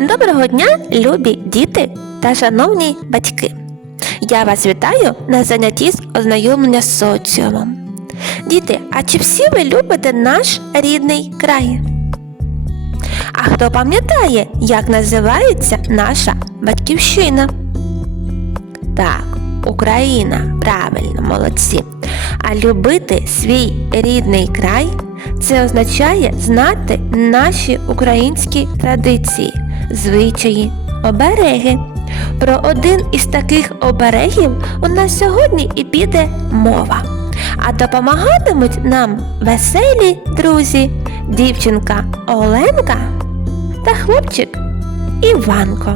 Доброго дня, любі діти та шановні батьки! Я вас вітаю на занятті з ознайомлення з соціумом. Діти, а чи всі ви любите наш рідний край? А хто пам'ятає, як називається наша батьківщина? Так, Україна, правильно, молодці. А любити свій рідний край це означає знати наші українські традиції, звичаї, обереги. Про один із таких оберегів у нас сьогодні і піде мова. А допомагатимуть нам веселі друзі, дівчинка Оленка та хлопчик Іванко.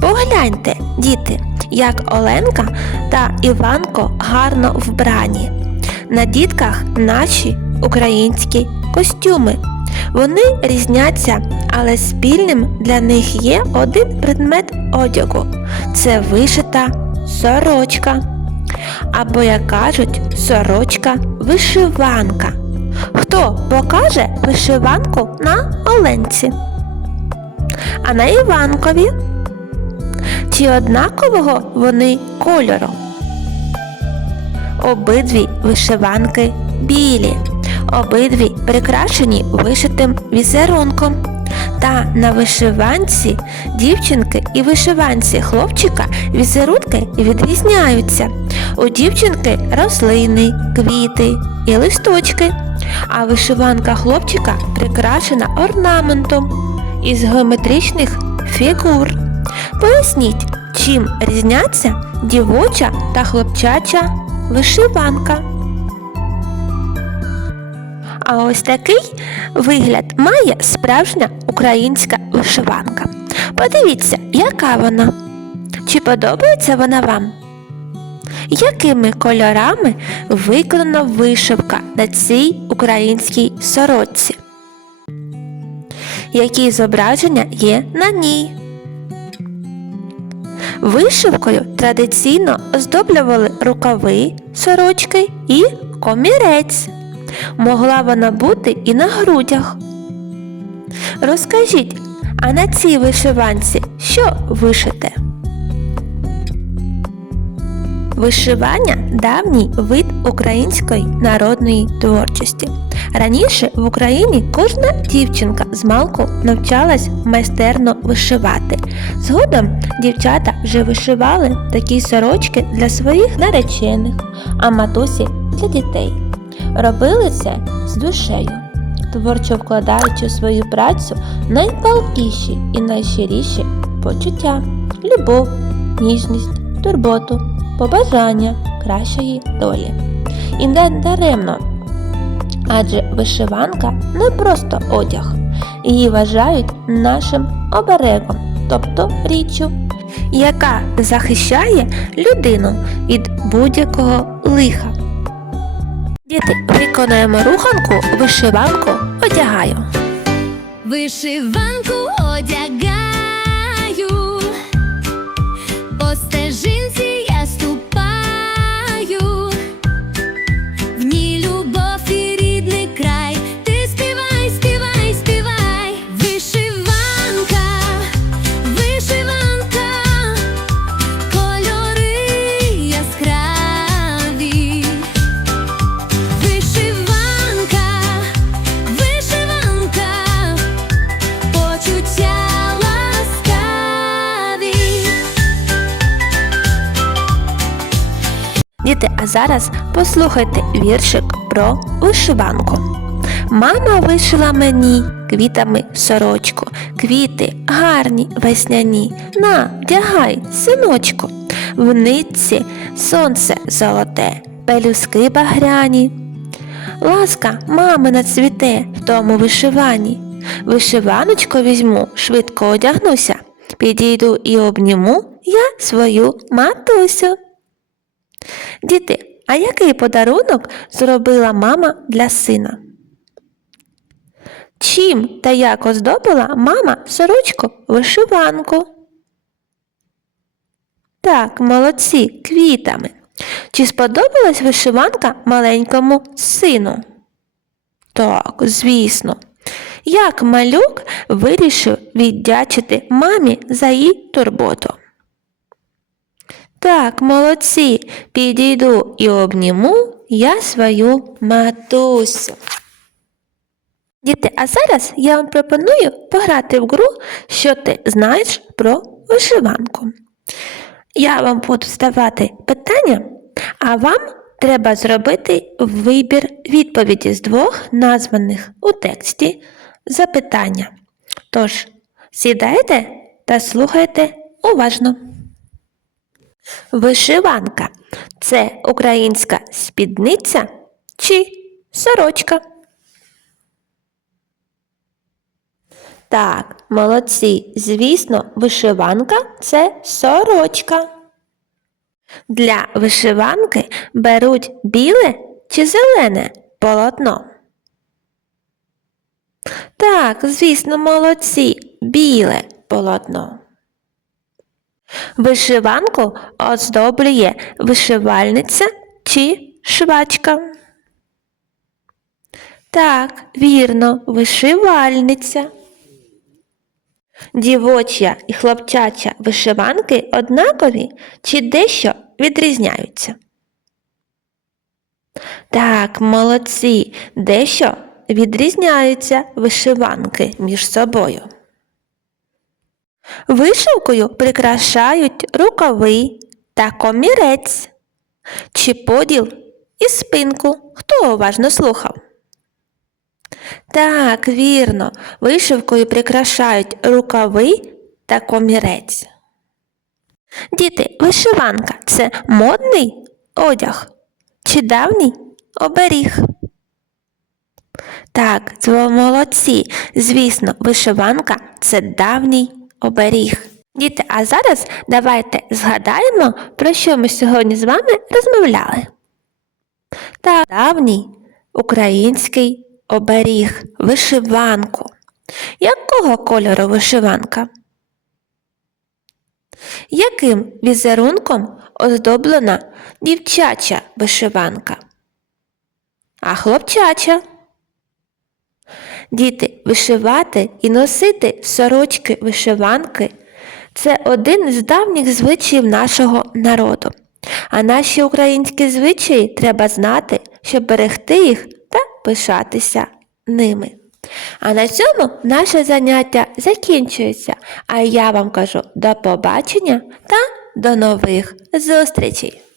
Погляньте, діти, як Оленка та Іванко гарно вбрані. На дітках наші українські костюми. Вони різняться, але спільним для них є один предмет одягу це вишита сорочка. Або, як кажуть, сорочка вишиванка. Хто покаже вишиванку на Оленці? А на Іванкові? Чи однакового вони кольору? Обидві вишиванки білі, обидві прикрашені вишитим візерунком. Та на вишиванці дівчинки і вишиванці хлопчика візерунки відрізняються. У дівчинки рослини, квіти і листочки, а вишиванка хлопчика прикрашена орнаментом із геометричних фігур. Поясніть, чим різняться дівоча та хлопчача вишиванка. А ось такий вигляд має справжня українська вишиванка. Подивіться, яка вона. Чи подобається вона вам? Якими кольорами виконана вишивка на цій українській сорочці? Які зображення є на ній? Вишивкою традиційно оздоблювали рукави, сорочки і комірець. Могла вона бути і на грудях. Розкажіть, а на цій вишиванці що вишите? Вишивання давній вид української народної творчості. Раніше в Україні кожна дівчинка з малку навчалась майстерно вишивати. Згодом дівчата вже вишивали такі сорочки для своїх наречених, а матусі для дітей. Робили це з душею, творчо вкладаючи в свою працю найпалкіші і найщиріші почуття, любов, ніжність, турботу, побажання кращої долі. І не даремно, адже вишиванка не просто одяг, її вважають нашим оберегом, тобто річчю, яка захищає людину від будь-якого лиха. Діти, виконаємо руханку, вишиванку одягаю. Вишиванку одягаю, а зараз послухайте віршик про вишиванку. Мама вишила мені квітами сорочку, квіти гарні весняні. На, вдягай, синочку. В нитці сонце золоте, пелюски багряні. Ласка, мамина цвіте в тому вишиванні. Вишиваночку візьму, швидко одягнуся. Підійду і обніму я свою матусю. Діти, а який подарунок зробила мама для сина? Чим та як оздобила мама сорочку вишиванку? Так, молодці, квітами. Чи сподобалась вишиванка маленькому сину? Так, звісно. як малюк вирішив віддячити мамі за її турботу. Так, молодці, підійду і обніму я свою матусю. Діти, а зараз я вам пропоную пограти в гру, що ти знаєш про вишиванку. Я вам буду ставати питання, а вам треба зробити вибір відповіді з двох названих у тексті запитання. Тож, сідайте та слухайте уважно. Вишиванка це українська спідниця чи сорочка? Так, молодці. Звісно, вишиванка це сорочка. Для вишиванки беруть біле чи зелене полотно. Так, звісно, молодці, біле полотно. Вишиванку оздоблює вишивальниця чи швачка. Так, вірно, вишивальниця. Дівоча і хлопчача вишиванки однакові чи дещо відрізняються? Так, молодці, дещо відрізняються вишиванки між собою. Вишивкою прикрашають рукави та комірець, чи поділ і спинку. Хто уважно слухав? Так, вірно, вишивкою прикрашають рукави та комірець. Діти, вишиванка це модний одяг чи давній оберіг? Так, це молодці. Звісно, вишиванка це давній оберіг. Діти, а зараз давайте згадаємо, про що ми сьогодні з вами розмовляли. Так, давній український оберіг, вишиванку. Якого кольору вишиванка? Яким візерунком оздоблена дівчача вишиванка? А хлопчача? Діти, вишивати і носити сорочки вишиванки це один з давніх звичаїв нашого народу. А наші українські звичаї треба знати, щоб берегти їх та пишатися ними. А на цьому наше заняття закінчується. А я вам кажу до побачення та до нових зустрічей!